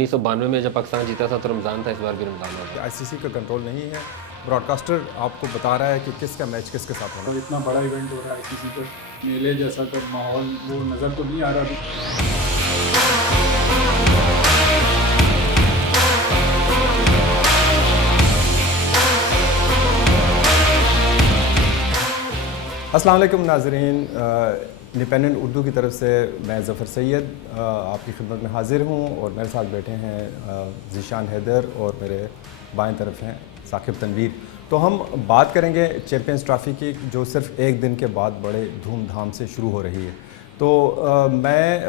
1992 میں جب پاکستان جیتا تھا تو رمضان تھا, اس بار بھی رمضان ہوگا. آئی سی سی کا کنٹرول نہیں ہے, براڈ کاسٹر آپ کو بتا رہا ہے کہ کس کا میچ کس کے ساتھ ہونا. اتنا بڑا ایونٹ ہو رہا ہے آئی سی سی کا, میلے جیسا کا ماحول وہ نظر تو نہیں آ رہا ابھی. السلام علیکم ناظرین, انڈیپینڈنٹ اردو کی طرف سے میں ظفر سید آپ کی خدمت میں حاضر ہوں, اور میرے ساتھ بیٹھے ہیں ذیشان حیدر اور میرے بائیں طرف ہیں ثاقب تنویر. تو ہم بات کریں گے چیمپئنز ٹرافی کی, جو صرف ایک دن کے بعد بڑے دھوم دھام سے شروع ہو رہی ہے. تو میں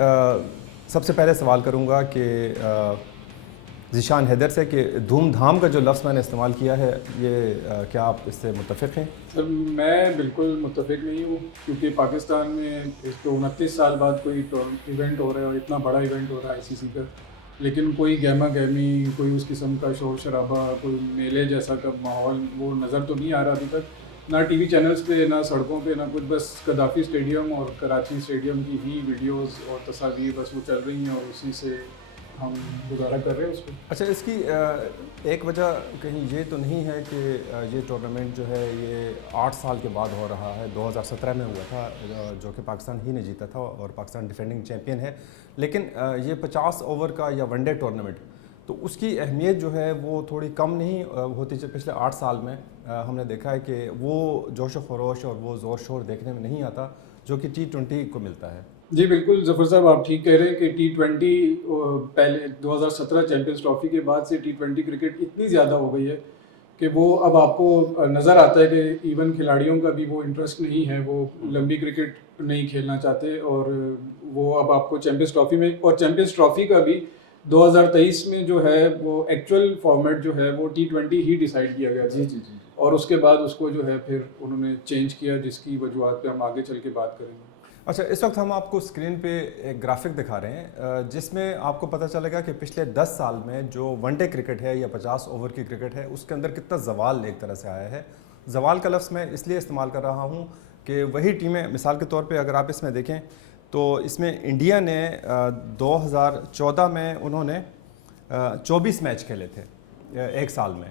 سب سے پہلے سوال کروں گا کہ ذیشان حیدر سے کہ دھوم دھام کا جو لفظ میں نے استعمال کیا ہے, یہ کیا آپ اس سے متفق ہیں؟ سر میں بالکل متفق نہیں ہوں, کیونکہ پاکستان میں اس کو 29 سال بعد کوئی ایونٹ ہو رہا ہے, اور اتنا بڑا ایونٹ ہو رہا ہے آئی سی سی کا, لیکن کوئی گہما گہمی, کوئی اس قسم کا شور شرابہ, کوئی میلے جیسا کا ماحول وہ نظر تو نہیں آ رہا ابھی تک, نہ ٹی وی چینلز پہ, نہ سڑکوں پہ, نہ کچھ. بس قذافی اسٹیڈیم اور کراچی اسٹیڈیم کی ہی ویڈیوز اور تصاویر بس وہ چل رہی ہیں, اور اسی سے ہم گزارا کر رہے ہیں اس کو. اچھا, اس کی ایک وجہ کہیں یہ تو نہیں ہے کہ یہ ٹورنامنٹ جو ہے یہ 8 سال کے بعد ہو رہا ہے؟ 2017 میں ہوا تھا, جو کہ پاکستان ہی نے جیتا تھا, اور پاکستان ڈیفینڈنگ چیمپئن ہے. لیکن یہ 50 اوور کا یا ون ڈے ٹورنامنٹ, تو اس کی اہمیت جو ہے وہ تھوڑی کم نہیں ہوتی. پچھلے 8 سال میں ہم نے دیکھا ہے کہ وہ جوش و خروش اور وہ زور شور دیکھنے میں نہیں آتا جو کہ T20 کو ملتا ہے. جی بالکل ظفر صاحب, آپ ٹھیک کہہ رہے ہیں کہ T20 پہلے 2017 چیمپئنز ٹرافی کے بعد سے T20 کرکٹ اتنی زیادہ ہو گئی ہے کہ وہ اب آپ کو نظر آتا ہے کہ ایون کھلاڑیوں کا بھی وہ انٹرسٹ نہیں ہے, وہ لمبی کرکٹ نہیں کھیلنا چاہتے, اور وہ اب آپ کو چیمپئنز ٹرافی میں, اور چیمپئنز ٹرافی کا بھی 2023 میں جو ہے وہ ایکچوئل فارمیٹ جو ہے وہ T20 ہی ڈیسائیڈ کیا گیا تھا. اور اس کے بعد اس کو جو ہے پھر انہوں نے چینج کیا, جس کی وجوہات پہ ہم آگے چل کے بات کریں گے. اچھا, اس وقت ہم آپ کو اسکرین پہ ایک گرافک دکھا رہے ہیں جس میں آپ کو پتہ چلے گا کہ پچھلے 10 سال میں جو ون ڈے کرکٹ ہے یا 50 اوور کی کرکٹ ہے, اس کے اندر کتنا زوال ایک طرح سے آیا ہے. زوال کا لفظ میں اس لیے استعمال کر رہا ہوں کہ وہی ٹیمیں, مثال کے طور پہ اگر آپ اس میں دیکھیں تو اس میں انڈیا نے 2014 میں انہوں نے 24 میچ کھیلے تھے ایک سال میں,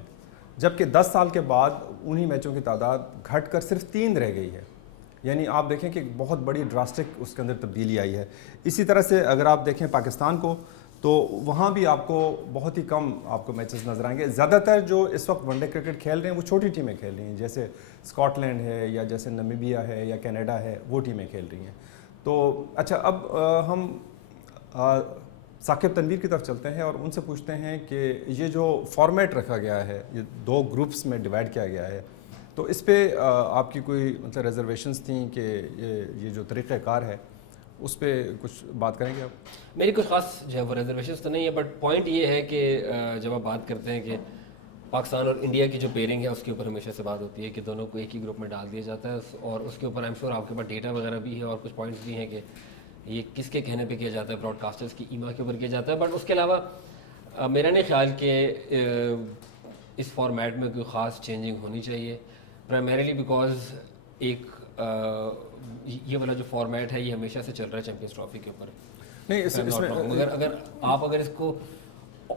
جبکہ 10 سال کے بعد انہی میچوں کی تعداد گھٹ کر صرف 3 رہ گئی ہے. یعنی آپ دیکھیں کہ بہت بڑی ڈراسٹک اس کے اندر تبدیلی آئی ہے. اسی طرح سے اگر آپ دیکھیں پاکستان کو, تو وہاں بھی آپ کو بہت ہی کم آپ کو میچز نظر آئیں گے. زیادہ تر جو اس وقت ون ڈے کرکٹ کھیل رہے ہیں وہ چھوٹی ٹیمیں کھیل رہی ہیں, جیسے اسکاٹ لینڈ ہے, یا جیسے نمیبیا ہے, یا کینیڈا ہے, وہ ٹیمیں کھیل رہی ہیں. تو اچھا, اب ہم ثاقب تنویر کی طرف چلتے ہیں اور ان سے پوچھتے ہیں کہ یہ جو فارمیٹ رکھا گیا ہے, یہ 2 گروپس میں ڈیوائڈ کیا گیا ہے, تو اس پہ آپ کی کوئی مطلب ریزرویشنز تھیں کہ یہ جو طریقہ کار ہے اس پہ کچھ بات کریں گے آپ؟ میری کچھ خاص جو ہے وہ ریزرویشنز تو نہیں ہے, بٹ پوائنٹ یہ ہے کہ جب آپ بات کرتے ہیں کہ پاکستان اور انڈیا کی جو پیئرنگ ہے اس کے اوپر ہمیشہ سے بات ہوتی ہے کہ دونوں کو ایک ہی گروپ میں ڈال دیا جاتا ہے, اور اس کے اوپر آئی ایم شیور آپ کے پاس ڈیٹا وغیرہ بھی ہے اور کچھ پوائنٹس بھی ہیں کہ یہ کس کے کہنے پہ کیا جاتا ہے, براڈ کاسٹرز کی ایما کے اوپر کیا جاتا ہے. بٹ اس کے علاوہ میرا نہیں خیال کہ اس فارمیٹ میں کوئی خاص چینجنگ ہونی چاہیے, پرائمریلی بیکاز ایک یہ والا جو فارمیٹ ہے یہ ہمیشہ سے چل رہا ہے چیمپئنز ٹرافی کے اوپر. نہیں, اس میں اگر اس کو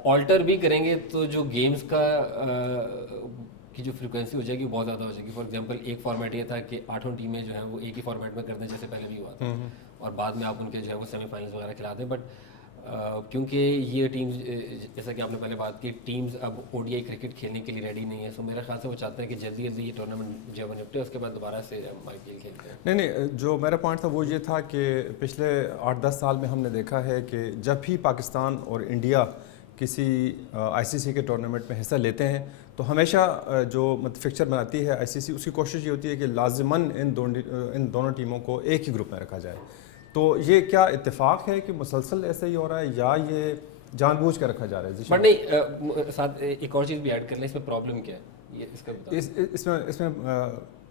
آلٹر بھی کریں گے تو جو گیمز کا کی جو فریکوینسی ہو جائے گی بہت زیادہ ہو جائے گی. فار ایگزامپل ایک فارمیٹ یہ تھا کہ 8 ٹیمیں جو ہیں وہ ایک ہی فارمیٹ میں کر دیں جیسے پہلے بھی ہوا تھا, اور بعد میں آپ ان کے جو ہے وہ سیمی فائنلز وغیرہ کھلا دیں. بٹ کیونکہ یہ ٹیمز, جیسا کہ آپ نے پہلے بات کی, ٹیمز اب ODI کرکٹ کھیلنے کے لیے ریڈی نہیں ہے, سو میرے خیال سے وہ چاہتے ہیں کہ جلدی جلدی یہ ٹورنامنٹ جو ہے وہ نپٹے, اس کے بعد دوبارہ سے ہم IPL کھیلتے ہیں. نہیں, جو میرا پوائنٹ تھا وہ یہ تھا کہ پچھلے 8-10 سال میں ہم نے دیکھا ہے کہ جب بھی پاکستان اور انڈیا کسی ICC کے ٹورنامنٹ میں حصہ لیتے ہیں تو ہمیشہ جو فکسچر بناتی ہے ICC, اس کی کوشش یہ ہوتی ہے کہ لازماً ان دونوں ٹیموں کو ایک ہی گروپ میں رکھا جائے. تو یہ کیا اتفاق ہے کہ مسلسل ایسے ہی ہو رہا ہے, یا یہ جان بوجھ کر رکھا جا رہا ہے؟ بٹ نہیں, ساتھ ایک اور چیز بھی ایڈ کر لیں, اس میں پرابلم کیا ہے یہ اس کا اس میں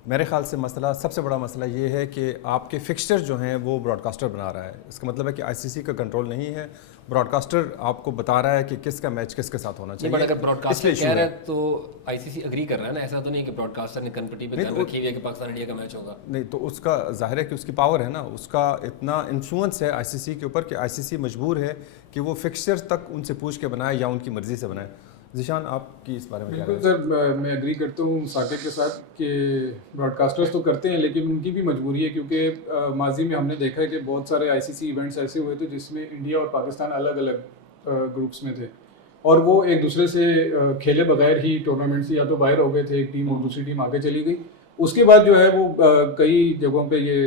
میرے خیال سے مسئلہ سب سے بڑا مسئلہ یہ ہے کہ آپ کے فکسچر جو ہیں وہ براڈ کاسٹر بنا رہا ہے. اس کا مطلب ہے کہ ICC کا کنٹرول نہیں ہے, براڈ کاسٹر آپ کو بتا رہا ہے کہ کس کا میچ کس کے ساتھ ہونا چاہیے. بٹ اگر براڈ کاسٹر کہہ رہا ہے تو ICC اگری کر رہا ہے نا, ایسا تو نہیں کہ براڈ کاسٹر نے کن پٹی پہ کر رکھی ہے کہ پاکستان انڈیا کا میچ ہوگا. نہیں تو اس کا ظاہر ہے کہ اس کی پاور ہے نا, اس کا اتنا انفلوئنس ہے ICC کے اوپر کہ ICC مجبور ہے کہ وہ فکسچر تک ان سے پوچھ کے بنائے یا ان کی مرضی سے بنائے. ذیشان آپ کی اس بارے میں کیا بالکل سر, میں ایگری کرتا ہوں ثاقب کے ساتھ کہ براڈ کاسٹرز تو کرتے ہیں لیکن ان کی بھی مجبوری ہے, کیونکہ ماضی میں ہم نے دیکھا ہے کہ بہت سارے ICC ایونٹس ایسے ہوئے تھے جس میں انڈیا اور پاکستان الگ الگ گروپس میں تھے اور وہ ایک دوسرے سے کھیلے بغیر ہی ٹورنامنٹ سے یا تو باہر ہو گئے تھے, ایک ٹیم اور دوسری ٹیم آگے چلی گئی. اس کے بعد جو ہے وہ کئی جگہوں پہ یہ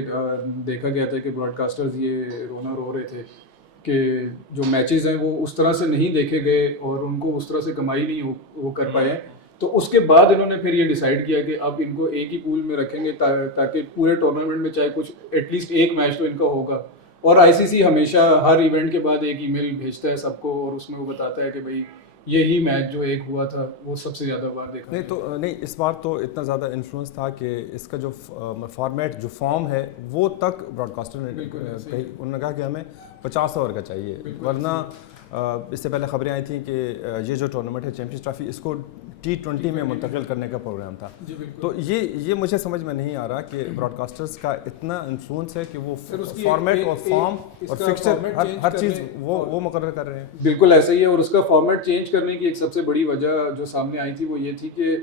دیکھا گیا تھا کہ براڈ کاسٹرز یہ رونا رو رہے تھے کہ جو میچز ہیں وہ اس طرح سے نہیں دیکھے گئے اور ان کو اس طرح سے کمائی نہیں وہ کر پائے. تو اس کے بعد انہوں نے پھر یہ ڈیسائیڈ کیا کہ اب ان کو ایک ہی پول میں رکھیں گے تاکہ پورے ٹورنامنٹ میں چاہے کچھ ایٹ لیسٹ ایک میچ تو ان کا ہوگا. اور ICC ہمیشہ ہر ایونٹ کے بعد ایک ای میل بھیجتا ہے سب کو اور اس میں وہ بتاتا ہے کہ بھائی یہی میچ جو ایک ہوا تھا وہ سب سے زیادہ بار دیکھا. نہیں اس بار تو اتنا زیادہ انفلوئنس تھا کہ اس کا جو فارمیٹ جو فارم ہے وہ تک براڈ کاسٹر نے انہوں نے کہا کہ ہمیں 50 اوور کا چاہیے, ورنہ اس سے پہلے خبریں آئی تھیں کہ یہ جو ٹورنامنٹ ہے چیمپئنز ٹرافی اس کو T20 میں منتقل کرنے کا پروگرام تھا. تو یہ مجھے سمجھ میں نہیں آ رہا کہ براڈ کاسٹرز کا اتنا انفلوئنس ہے کہ وہ فارمیٹ اور فارم اور فکسچر ہر چیز وہ مقرر کر رہے ہیں. بالکل ایسا ہی ہے, اور اس کا فارمیٹ چینج کرنے کی ایک سب سے بڑی وجہ جو سامنے آئی تھی وہ یہ تھی کہ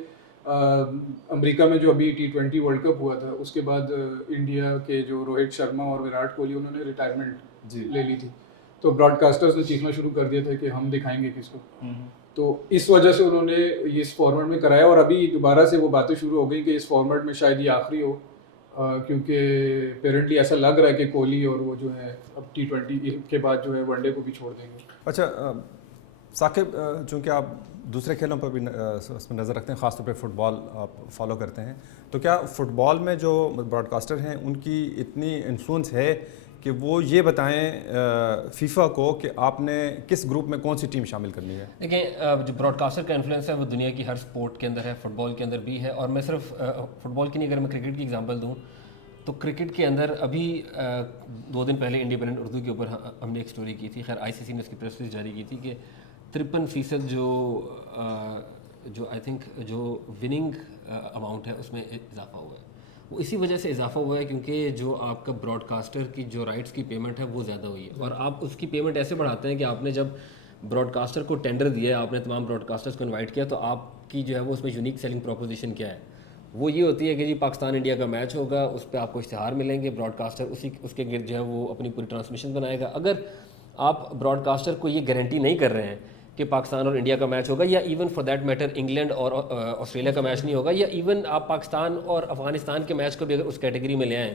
امریکہ میں جو ابھی T20 ورلڈ کپ ہوا تھا اس کے بعد انڈیا کے جو روہت شرما اور وراٹ کوہلی انہوں نے ریٹائرمنٹ لے لی تھی, تو براڈ کاسٹرز نے چیخنا شروع کر دیا تھا کہ ہم دکھائیں گے کس کو. تو اس وجہ سے انہوں نے یہ اس فارمیٹ میں کرایا اور ابھی دوبارہ سے وہ باتیں شروع ہو گئی کہ اس فارمیٹ میں شاید یہ آخری ہو, کیونکہ اپیرنٹلی ایسا لگ رہا ہے کہ کوہلی اور وہ جو ہے اب T20 کے بعد جو ہے ون ڈے کو بھی چھوڑ دیں گے. اچھا ثاقب, چونکہ آپ دوسرے کھیلوں پر بھی اس میں نظر رکھتے ہیں, خاص طور پہ فٹ بال آپ فالو کرتے ہیں, تو کیا فٹ بال میں جو براڈ کاسٹر ہیں ان کی اتنی انفلوئنس ہے کہ وہ یہ بتائیں فیفا کو کہ آپ نے کس گروپ میں کون سی ٹیم شامل کرنی ہے؟ دیکھیں جو براڈ کاسٹر کا انفلوئنس ہے وہ دنیا کی ہر سپورٹ کے اندر ہے, فٹ بال کے اندر بھی ہے. اور میں صرف فٹ بال کی نہیں, اگر میں کرکٹ کی ایگزامپل دوں تو کرکٹ کے اندر ابھی 2 دن پہلے انڈیپینڈنٹ اردو کے اوپر ہم نے ایک سٹوری کی تھی, خیر ICC نے اس کی پریس ریلیز جاری کی تھی کہ 53% جو آئی تھنک جو وننگ اماؤنٹ ہے اس میں اضافہ ہوا ہے. وہ اسی وجہ سے اضافہ ہوا ہے کیونکہ جو آپ کا براڈ کاسٹر کی جو رائٹس کی پیمنٹ ہے وہ زیادہ ہوئی ہے, اور آپ اس کی پیمنٹ ایسے بڑھاتے ہیں کہ آپ نے جب براڈ کاسٹر کو ٹینڈر دیا, آپ نے تمام براڈ کاسٹرز کو انوائٹ کیا, تو آپ کی جو ہے وہ اس میں یونیک سیلنگ پروپوزیشن کیا ہے, وہ یہ ہوتی ہے کہ جی پاکستان انڈیا کا میچ ہوگا, اس پہ آپ کو اشتہار ملیں گے, براڈ کاسٹر اس کے گرد جو ہے وہ اپنی پوری ٹرانسمیشن بنائے گا. اگر آپ براڈ کاسٹر کو یہ گارنٹی نہیں کر رہے ہیں کہ پاکستان اور انڈیا کا میچ ہوگا, یا even for that matter England اور آسٹریلیا کا میچ نہیں ہوگا, یا ایون آپ پاکستان اور افغانستان کے میچ کو بھی اگر اس کیٹیگری میں لے آئیں,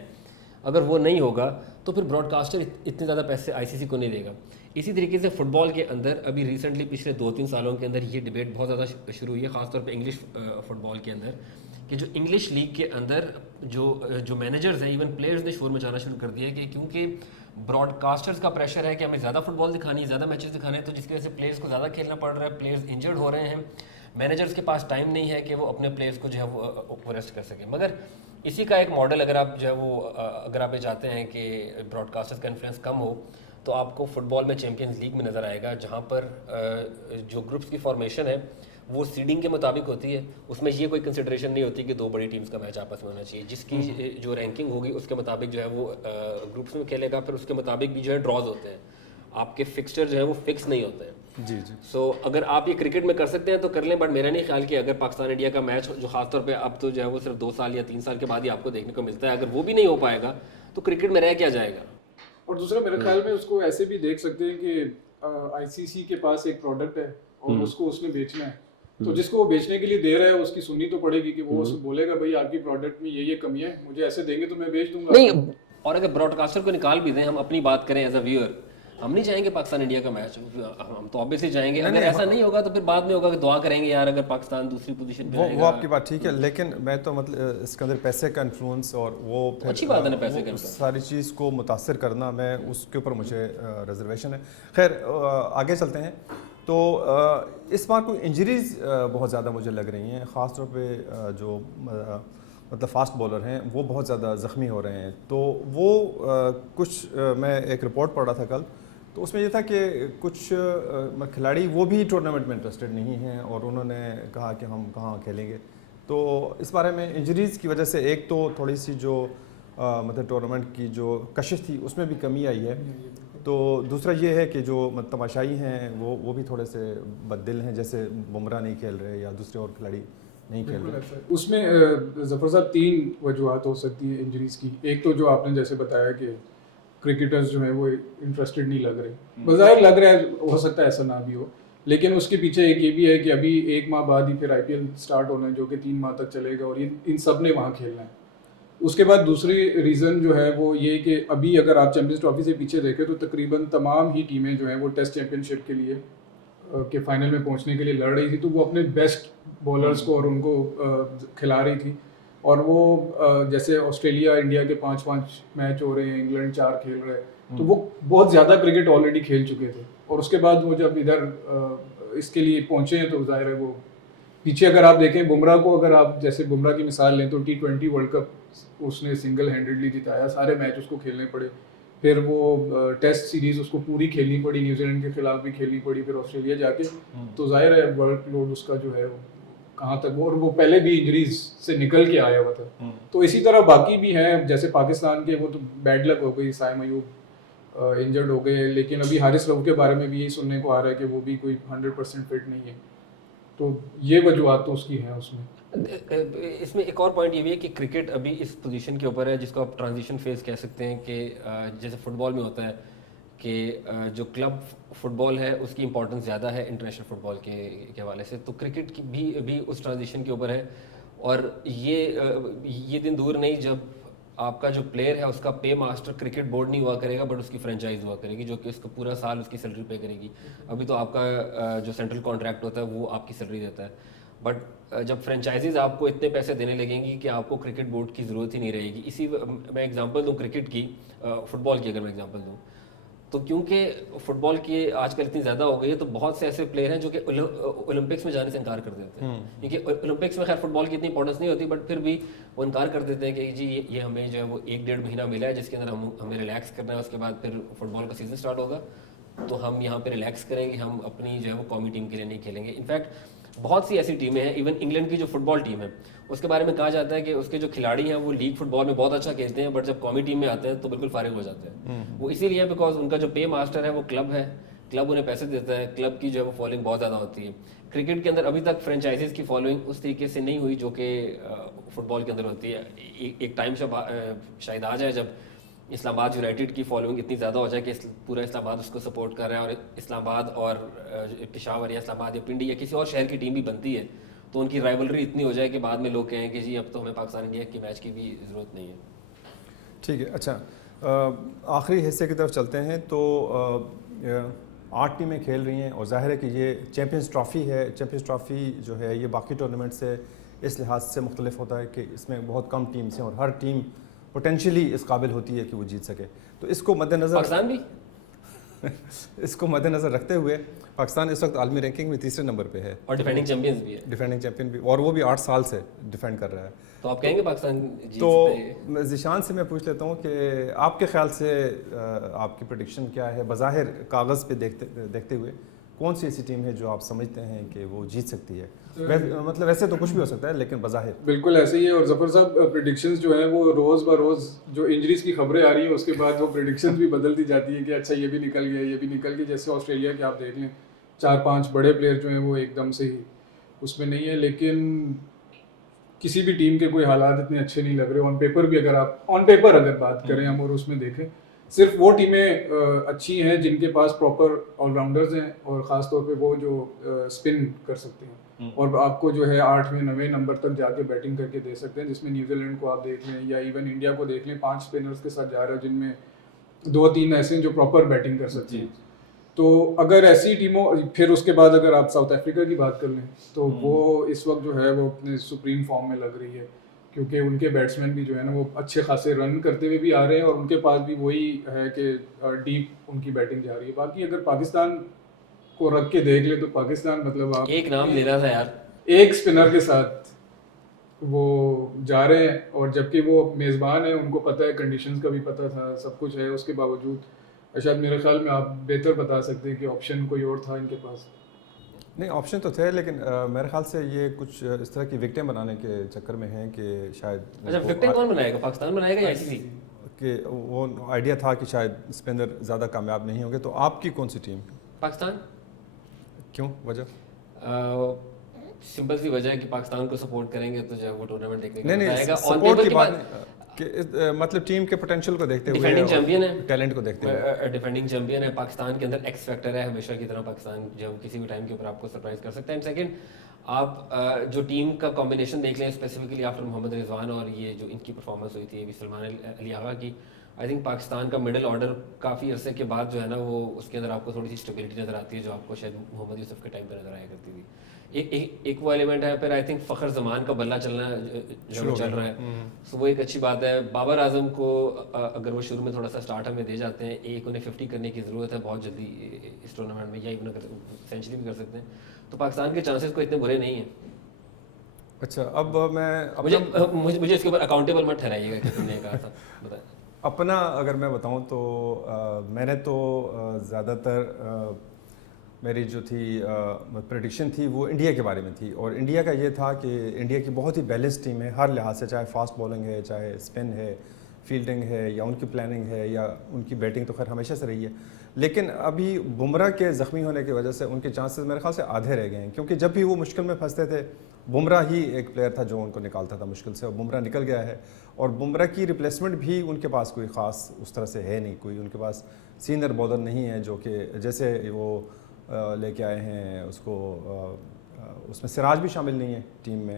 اگر وہ نہیں ہوگا تو پھر براڈ کاسٹر اتنے زیادہ پیسے ICC کو نہیں دے گا. اسی طریقے سے فٹ بال کے اندر ابھی ریسنٹلی پچھلے 2-3 سالوں کے اندر یہ ڈبیٹ بہت زیادہ شروع ہوئی ہے, خاص طور پہ انگلش فٹ بال کے اندر, کہ جو انگلش لیگ کے اندر جو مینیجرز ہیں, ایون پلیئرز نے شور مچانا شروع کر دیا کہ کیونکہ براڈ کاسٹرز کا پریشر ہے کہ ہمیں زیادہ فٹ بال دکھانی ہے, زیادہ میچز دکھانے ہیں, تو جس کی وجہ سے پلیئرز کو زیادہ کھیلنا پڑ رہا ہے, پلیئرز انجرڈ ہو رہے ہیں, مینیجرز کے پاس ٹائم نہیں ہے کہ وہ اپنے پلیئرز کو جو ہے وہ ریسٹ کر سکیں. مگر اسی کا ایک ماڈل اگر آپ جو ہے وہ اگر آپ یہ چاہتے ہیں کہ براڈ کاسٹرز کا انفلوئنس کم ہو, تو آپ کو فٹ بال میں چیمپئنز لیگ میں نظر آئے گا, جہاں پر جو گروپس کی فارمیشن ہے وہ سیڈنگ کے مطابق ہوتی ہے. اس میں یہ کوئی کنسیڈریشن نہیں ہوتی کہ 2 بڑی ٹیمز کا میچ آپس میں ہونا چاہیے, جس کی جو رینکنگ ہوگی اس کے مطابق جو ہے وہ گروپس میں کھیلے گا, پھر اس کے مطابق بھی جو ہے ڈراز ہوتے ہیں, آپ کے فکسچر جو ہے وہ فکس نہیں ہوتے ہیں. جی سو اگر آپ یہ کرکٹ میں کر سکتے ہیں تو کر لیں, بٹ میرا نہیں خیال کہ اگر پاکستان انڈیا کا میچ جو خاص طور پہ اب تو جو ہے وہ صرف 2 سال یا 3 سال کے بعد ہی آپ کو دیکھنے کو ملتا ہے, اگر وہ بھی نہیں ہو پائے گا تو کرکٹ میں رہ کیا جائے گا. اور دوسرا میرے خیال میں اس کو ایسے بھی دیکھ سکتے ہیں کہ ICC کے پاس ایک پروڈکٹ ہے اور اس کو اس نے بیچنا ہے, تو جس کو وہ بیچنے کے لیے دے رہا ہے اس کی سننی تو پڑے گی کہ وہ اس کو بولے گا بھائی آپ کی پروڈکٹ میں یہ کمی ہے, مجھے ایسے دیں گے تو میں بیچ دوں گا. نہیں, اور اگر براڈ کاسٹر کو نکال بھی دیں, ہم اپنی بات کریں ایز اے ویور, ہم نہیں چاہیں گے پاکستان انڈیا کا میچ, ہم تو آبویسلی چاہیں گے. اگر ایسا نہیں ہوگا تو پھر بعد میں ہوگا کہ دعا کریں گے یار اگر پاکستان دوسری پوزیشن پہ وہ آپ کی بات ٹھیک ہے, لیکن میں تو مطلب اس کے اندر پیسے کا انفلوئنس اور وہ اچھی بات ہے نا, پیسے کا ساری چیز کو متاثر کرنا, میں اس کے اوپر مجھے ریزرویشن ہے. خیر آگے چلتے ہیں. تو اس بار کوئی انجریز بہت زیادہ مجھے لگ رہی ہیں, خاص طور پہ جو مطلب فاسٹ بولر ہیں وہ بہت زیادہ زخمی ہو رہے ہیں. تو وہ کچھ میں ایک رپورٹ پڑھ رہا تھا کل, تو اس میں یہ تھا کہ کچھ کھلاڑی وہ بھی ٹورنامنٹ میں انٹرسٹڈ نہیں ہیں اور انہوں نے کہا کہ ہم کہاں کھیلیں گے. تو اس بارے میں انجریز کی وجہ سے ایک تو تھوڑی سی جو مطلب ٹورنامنٹ کی جو کشش تھی اس میں بھی کمی آئی ہے. تو دوسرا یہ ہے کہ جو تماشائی ہیں وہ بھی تھوڑے سے بددل ہیں, جیسے بمراہ نہیں کھیل رہے یا دوسرے اور کھلاڑی نہیں کھیل رہے. اس میں ظفر صاحب 3 وجوہات ہو سکتی ہیں انجریز کی. ایک تو جو آپ نے جیسے بتایا کہ کرکٹرز جو ہیں وہ انٹرسٹڈ نہیں لگ رہے, بظاہر لگ رہا ہے, ہو سکتا ہے ایسا نہ بھی ہو, لیکن اس کے پیچھے ایک یہ بھی ہے کہ ابھی 1 ماہ بعد ہی پھر IPL سٹارٹ ہونا ہے جو کہ 3 ماہ تک چلے گا اور ان سب نے وہاں کھیلنا ہے. اس کے بعد دوسری ریزن جو ہے وہ یہ کہ ابھی اگر آپ چیمپئنز ٹرافی سے پیچھے دیکھیں تو تقریباً تمام ہی ٹیمیں جو ہیں وہ ٹیسٹ چیمپئن شپ کے لیے کہ فائنل میں پہنچنے کے لیے لڑ رہی تھی, تو وہ اپنے بیسٹ بولرز کو اور ان کو کھلا رہی تھی. اور وہ جیسے آسٹریلیا انڈیا کے 5 میچ ہو رہے ہیں, انگلینڈ 4 کھیل رہے ہیں, تو وہ بہت زیادہ کرکٹ آلریڈی کھیل چکے تھے. اور اس کے بعد وہ جب ادھر اس کے لیے پہنچے ہیں تو ظاہر ہے وہ پیچھے اگر آپ دیکھیں بمراہ کو, اگر آپ جیسے بمراہ کی مثال لیں تو T20 ورلڈ کپ اس نے سنگل ہینڈڈلی جتایا, سارے میچ اس کو کھیلنے پڑے. پھر وہ ٹیسٹ سیریز اس کو پوری کھیلنی پڑی, نیوزی لینڈ کے خلاف بھی کھیلنی پڑی, پھر آسٹریلیا جا کے, تو ظاہر ہے ورک لوڈ اس کا جو ہے کہاں تک, اور وہ پہلے بھی انجریز سے نکل کے آیا ہوا تھا. تو اسی طرح باقی بھی ہیں جیسے پاکستان کے, وہ تو بیڈ لک ہو گئی, سائم ایوب انجرڈ ہو گئے, لیکن ابھی حارث رؤف کے بارے میں بھی یہی سننے کو آ رہا ہے کہ وہ بھی کوئی 100% فٹ نہیں ہے. تو یہ وجوہات تو اس کی ہیں. اس میں ایک اور پوائنٹ یہ بھی ہے کہ کرکٹ ابھی اس پوزیشن کے اوپر ہے جس کو آپ ٹرانزیشن فیز کہہ سکتے ہیں, کہ جیسے فٹ بال میں ہوتا ہے کہ جو کلب فٹ بال ہے اس کی امپورٹنس زیادہ ہے انٹرنیشنل فٹ بال کے حوالے سے, تو کرکٹ کی بھی ابھی اس ٹرانزیشن کے اوپر ہے. اور یہ دن دور نہیں جب آپ کا جو پلیئر ہے اس کا پے ماسٹر کرکٹ بورڈ نہیں ہوا کرے گا بٹ اس کی فرینچائز ہوا کرے گی جو کہ اس کا پورا سال اس کی سیلری پے کرے گی. ابھی تو آپ کا جو سینٹرل کانٹریکٹ ہوتا ہے وہ آپ کی سیلری دیتا ہے, بٹ جب فرینچائزیز آپ کو اتنے پیسے دینے لگیں گی کہ آپ کو کرکٹ بورڈ کی ضرورت ہی نہیں رہے گی. میں ایگزامپل دوں کرکٹ کی, فٹ بال کی اگر میں ایگزامپل دوں تو کیونکہ فٹ بال کی آج کل اتنی زیادہ ہو گئی ہے تو بہت سے ایسے پلیئر ہیں جو کہ اولمپکس میں جانے سے انکار کر دیتے ہیں, کیونکہ اولمپکس میں خیر فٹ بال کی اتنی امپورٹنس نہیں ہوتی, بٹ پھر بھی وہ انکار کر دیتے ہیں کہ جی یہ ہمیں جو ہے وہ 1-1.5 مہینہ ملا ہے جس کے اندر ہمیں ریلیکس کرنا ہے, اس کے بعد پھر فٹ بال کا سیزن اسٹارٹ ہوگا تو ہم یہاں پہ ریلیکس کریں گے, ہم اپنی جو ہے وہ قومی ٹیم کے لیے نہیں کھیلیں گے. انفیکٹ بہت سی ایسی ٹیمیں ہیں, ایون انگلینڈ کی جو فٹ بال ٹیم ہے اس کے بارے میں کہا جاتا ہے کہ اس کے جو کھلاڑی ہیں وہ لیگ فٹ بال میں بہت اچھا کھیلتے ہیں, بٹ جب قومی ٹیم میں آتے ہیں تو بالکل فارغ ہو جاتے ہیں. وہ اسی لیے بیکاز ان کا جو پے ماسٹر ہے وہ کلب ہے, کلب انہیں پیسے دیتا ہے, کلب کی جو ہے وہ فالوئنگ بہت زیادہ ہوتی ہے. کرکٹ کے اندر ابھی تک فرینچائزیز کی فالوئنگ اس طریقے سے نہیں ہوئی جو کہ فٹ بال کے اندر ہوتی ہے. ایک ٹائم شاید آ جائے جب اسلام آباد یونائٹیڈ کی فالوئنگ اتنی زیادہ ہو جائے کہ پورا اسلام آباد اس کو سپورٹ کر رہا ہے, اور اسلام آباد اور پشاور یا اسلام آباد یا پنڈی یا کسی اور شہر کی ٹیم بھی بنتی ہے تو ان کی رائیولری اتنی ہو جائے کہ بعد میں لوگ کہیں کہ جی اب تو ہمیں پاکستان انڈیا کے میچ کی بھی ضرورت نہیں ہے. ٹھیک ہے. اچھا, آخری حصے کی طرف چلتے ہیں. تو 8 ٹیمیں کھیل رہی ہیں اور ظاہر ہے کہ یہ چیمپئنز ٹرافی ہے. چیمپئنز ٹرافی جو ہے یہ باقی ٹورنامنٹ سے اس لحاظ سے مختلف ہوتا ہے کہ اس میں بہت کم ٹیمز ہیں اور ہر ٹیم پوٹینشلی اس قابل ہوتی ہے کہ وہ جیت سکے. تو اس کو مد نظر پاکستان بھی اس کو مد نظر رکھتے ہوئے پاکستان اس وقت عالمی رینکنگ میں 3رے نمبر پہ ہے اور ڈیفینڈنگ چیمپئنز بھی ہے, ڈیفینڈنگ چیمپئن بھی, اور وہ بھی 8 سال سے ڈیفینڈ کر رہا ہے. تو آپ کہیں گے پاکستان جیت تو سکتے ہیں؟ ذیشان سے میں پوچھ لیتا ہوں کہ آپ کے خیال سے آپ کی پریڈکشن کیا ہے بظاہر کاغذ پہ دیکھتے ہوئے, کون سی ایسی ٹیم ہے جو آپ سمجھتے ہیں کہ وہ جیت سکتی ہے؟ مطلب ویسے تو کچھ بھی ہو سکتا ہے لیکن بظاہر بالکل ایسے ہی ہے. اور ظفر صاحب پریڈکشنز جو ہیں وہ روز بروز جو انجریز کی خبریں آ رہی ہیں اس کے بعد وہ پریڈکشنز بھی بدلتی جاتی ہیں کہ اچھا یہ بھی نکل گیا, یہ بھی نکل گیا. جیسے آسٹریلیا کے آپ دیکھ لیں 4-5 بڑے پلیئر جو ہیں وہ ایک دم سے ہی اس میں نہیں ہے, لیکن کسی بھی ٹیم کے کوئی حالات اتنے اچھے نہیں لگ رہے. آن پیپر اگر بات کریں ہم اور اس میں دیکھیں صرف وہ ٹیمیں اچھی ہیں جن کے پاس پراپر آل راؤنڈرز ہیں, اور خاص طور پہ وہ جو اسپن کر سکتے ہیں اور آپ کو جو ہے 8ویں 9ویں نمبر تک جا کے بیٹنگ کر کے دے سکتے ہیں, جس میں نیوزی لینڈ کو آپ دیکھ لیں یا ایون انڈیا کو دیکھ لیں 5 اسپنرز کے ساتھ جا رہا ہے جن میں 2-3 ایسے ہیں جو پراپر بیٹنگ کر سکتے ہیں. تو اگر ایسی ٹیموں, پھر اس کے بعد اگر آپ ساؤتھ افریقہ کی بات کر لیں تو وہ اس وقت جو ہے وہ اپنے سپریم فارم میں لگ رہی ہے, کیونکہ ان کے بیٹسمین بھی جو ہے نا وہ اچھے خاصے رن کرتے ہوئے بھی آ رہے ہیں اور ان کے پاس بھی وہی ہے کہ ڈیپ ان کی بیٹنگ جا رہی ہے. باقی اگر پاکستان کو رکھ کے دیکھ لے تو پاکستان مطلب آپ ایک نام لینا تھا یار, ایک اسپنر کے ساتھ وہ جا رہے ہیں اور جبکہ وہ میزبان ہیں, ان کو پتہ ہے, کنڈیشنز کا بھی پتہ تھا, سب کچھ ہے, اس کے باوجود شاید میرے خیال میں آپ بہتر بتا سکتے ہیں کہ آپشن کوئی اور تھا ان کے پاس. نہیں آپشن تو تھے, لیکن میرے خیال سے یہ کچھ اس طرح کی وکٹیں بنانے کے چکر میں ہیں کہ شاید اچھا وکٹیں کون بنائے گا, پاکستان بنائے گا یا آئی سی سی؟ کہ وہ آئیڈیا تھا کہ شاید اسپنر زیادہ کامیاب نہیں ہوں گے. تو آپ کی کون سی ٹیم؟ پاکستان. کیوں, وجہ؟ سمپل سی وجہ ہے کہ پاکستان کو سپورٹ کریں گے تو جو ہے وہ ٹورنامنٹ دیکھنے کا نہیں مزہ آئے گا. سپورٹ کی بات کہ مطلب ٹیم کے پوٹینشیل کو دیکھتے ہوئے, ڈیفینڈنگ چیمپئن ہے, ٹیلنٹ کو دیکھتے ہوئے, ڈیفینڈنگ چیمپئن ہے, پاکستان کے اندر ایکس فیکٹر ہے ہمیشہ کی طرح. پاکستان جو کسی بھی ٹائم کے اوپر آپ کو سرپرائز کر سکتا ہے. اینڈ سیکنڈ, آپ جو ٹیم کا کمبینیشن دیکھ لیں اسپیسیفکلی آفٹر محمد رضوان اور یہ جو ان کی پرفارمنس ہوئی تھی ابھی سلمان علی آغا کی, آئی تھنک پاکستان کا مڈل آرڈر کافی عرصے کے بعد جو ہے نا وہ اس کے اندر آپ کو تھوڑی سی اسٹیبلٹی نظر آتی ہے جو آپ کو شاید محمد یوسف کے ٹائم پہ نظر آیا کرتی تھی. ایک وہ ایلیمنٹ ہے. پھر آئی تھنک فخر زمان کا بلہ چلنا جو چل رہا ہے, سو وہ ایک اچھی بات ہے. بابر اعظم کو اگر وہ شروع میں تھوڑا سا اسٹارٹ ہمیں دے جاتے ہیں, انہیں 50 کرنے کی ضرورت ہے بہت جلدی اس ٹورنامنٹ میں, یا ایون سینچری بھی کر سکتے ہیں, تو پاکستان کے چانسز کو اتنے برے نہیں ہیں. اچھا اب میں مجھے اس کے اوپر اکاؤنٹیبل مت ٹھہرائیے گا کہ تم نے کہا تھا. بتائیں. اپنا اگر میں بتاؤں تو میں نے تو زیادہ تر میری جو تھی پریڈکشن تھی وہ انڈیا کے بارے میں تھی, اور انڈیا کا یہ تھا کہ انڈیا کی بہت ہی بیلنس ٹیم ہے ہر لحاظ سے, چاہے فاسٹ بولنگ ہے, چاہے اسپن ہے, فیلڈنگ ہے, یا ان کی پلاننگ ہے, یا ان کی بیٹنگ تو خیر ہمیشہ سے رہی ہے. لیکن ابھی بمراہ کے زخمی ہونے کی وجہ سے ان کے چانسز میرے خیال سے آدھے رہ گئے ہیں, کیونکہ جب بھی وہ مشکل میں پھنستے تھے بمراہ ہی ایک پلیئر تھا جو ان کو نکالتا تھا مشکل سے, اور بمراہ نکل گیا ہے. اور بمراہ کی ریپلیسمنٹ بھی ان کے پاس کوئی خاص اس طرح سے ہے نہیں, کوئی ان کے پاس سینئر بولر نہیں ہے جو کہ جیسے وہ لے کے آئے ہیں اس کو, اس میں سراج بھی شامل نہیں ہے ٹیم میں,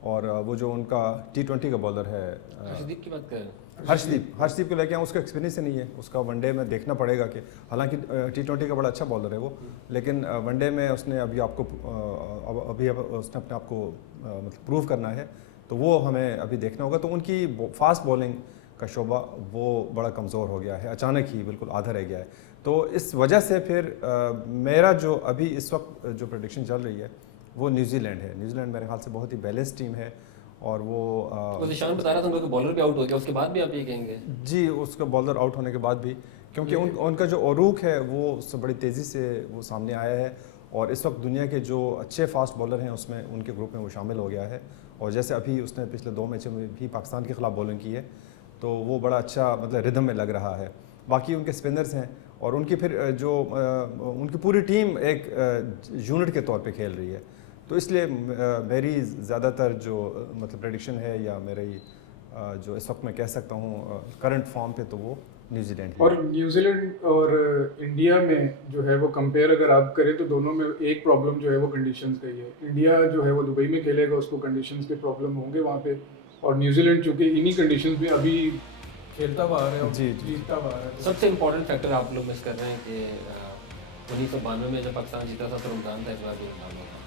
اور وہ جو ان کا T20 کا بولر ہے ہرشدیپ کی بات کریں, ہرشدیپ کو لے کے آئے, اس کا ایکسپیرینس ہی نہیں ہے, اس کا ون ڈے میں دیکھنا پڑے گا کہ حالانکہ T20 کا بڑا اچھا بولر ہے وہ, لیکن ون ڈے میں اس نے ابھی آپ کو اس نے اپنے آپ کو مطلب پروو کرنا ہے, تو وہ ہمیں ابھی دیکھنا ہوگا. تو ان کی فاسٹ بولنگ کا شعبہ وہ بڑا کمزور ہو گیا ہے, اچانک ہی بالکل آدھا رہ گیا ہے. تو اس وجہ سے پھر میرا جو ابھی اس وقت جو پریڈکشن چل رہی ہے وہ نیوزی لینڈ ہے. نیوزی لینڈ میرے خیال سے بہت ہی بیلنس ٹیم ہے, اور وہ نشان بتا رہا تھا کہ بالر بھی آؤٹ ہو گیا, اس کے بعد بھی آپ یہ کہیں گے؟ جی, اس کا بالر آؤٹ ہونے کے بعد بھی, کیونکہ ان کا جو عروق ہے وہ اس سے بڑی تیزی سے وہ سامنے آیا ہے, اور اس وقت دنیا کے جو اچھے فاسٹ بالر ہیں اس میں ان کے گروپ میں وہ شامل ہو گیا ہے. اور جیسے ابھی اس نے پچھلے 2 میچوں میں بھی پاکستان کے خلاف بولنگ کی ہے, تو وہ بڑا اچھا مطلب ردم میں لگ رہا ہے. باقی ان کے اسپنرز ہیں, اور ان کی پھر جو ان کی پوری ٹیم ایک یونٹ کے طور پہ کھیل رہی ہے. تو اس لیے میری زیادہ تر جو مطلب پریڈکشن ہے, یا میری جو اس وقت میں کہہ سکتا ہوں کرنٹ فارم پہ, تو وہ نیوزی لینڈ ہے. اور نیوزی لینڈ اور انڈیا میں جو ہے وہ کمپیئر اگر آپ کریں تو دونوں میں ایک پرابلم جو ہے وہ کنڈیشنز کا ہی ہے. انڈیا جو ہے وہ دبئی میں کھیلے گا, اس کو کنڈیشنز کے پرابلم ہوں گے وہاں پہ, اور نیوزی لینڈ چونکہ انہی کنڈیشنز میں ابھی کھیلتا ہوا آ رہا ہے, جیتتا ہوا آ رہا ہے. سب سے امپورٹنٹ فیکٹر آپ لوگ مس کر رہے ہیں کہ 1992 میں جب پاکستان جیتا تھا تو رمضان تھا, اس بار بھی رمضان تھا.